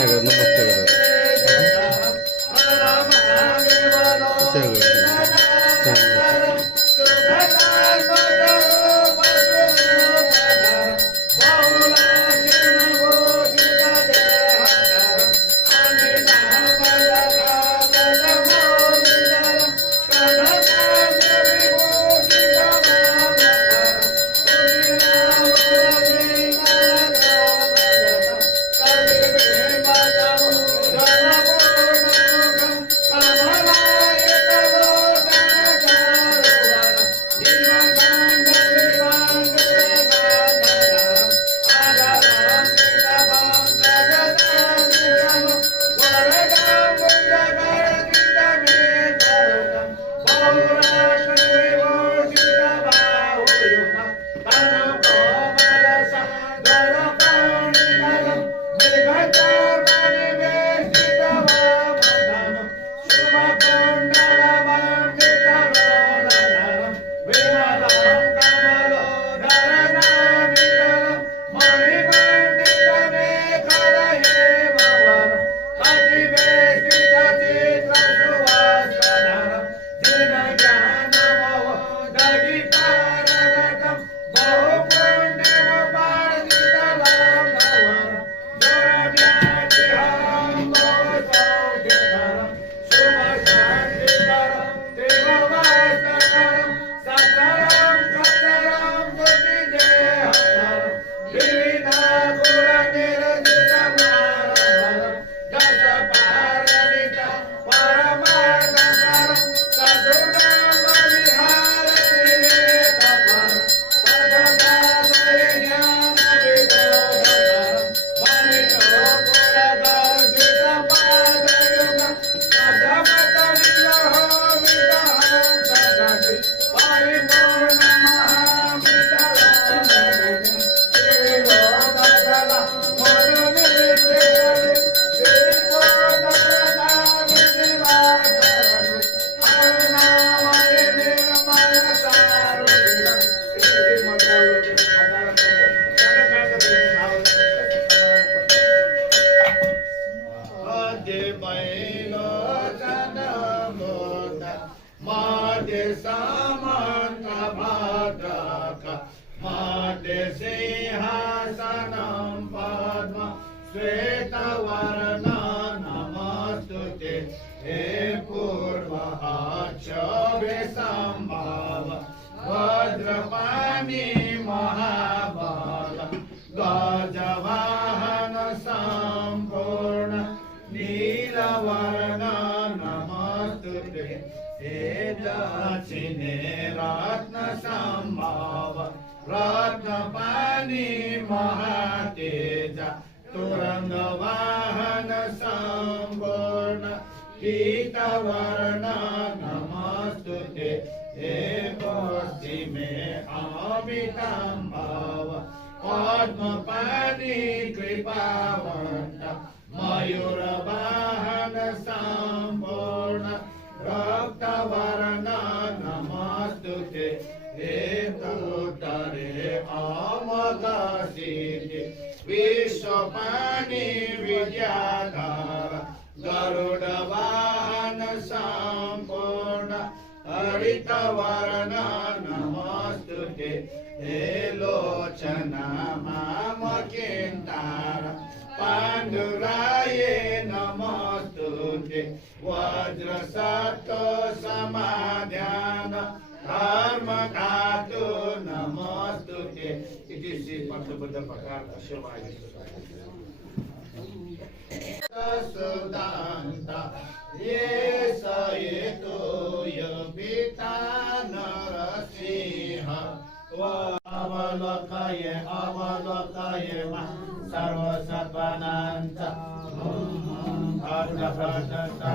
कर नमस्ते सिंहासनं पद्म श्वेतवर्ण नमस्तुते हे पूर्वहाक्षवे संभाव वज्रपाणि महाबल गजवाहन संपूर्ण नीलवर्ण नमस्तुते हे दक्षिणे रत्न संभाव रत्नपाणि महातेजा तुरंग वाहन संपूर्ण पीतवर्ण नमस्तुते हे पश्चिमे अमिताम्भव पद्मपाणि कृपावंत मयूर वाहन संपूर्ण रक्तवर्ण नमस्तुते हे उत्तरे अमोघसिद्धि विश्वपाणि विद्याधर गरुड वाहन संपूर्ण हरितवर्ण नमस्तुते हे लोचन मामकेन्तार पाण्डुराये नमस्तुते वज्रसत्तो समाध्यान धर्म धातु नमस्तुते इति श्री पंचबद्ध प्रकार शिवाय सुदान्ता ये सयेतो यपिता नरसिंह अवलोकये मा सर्वसत्त्वानां च भद्रभद्रता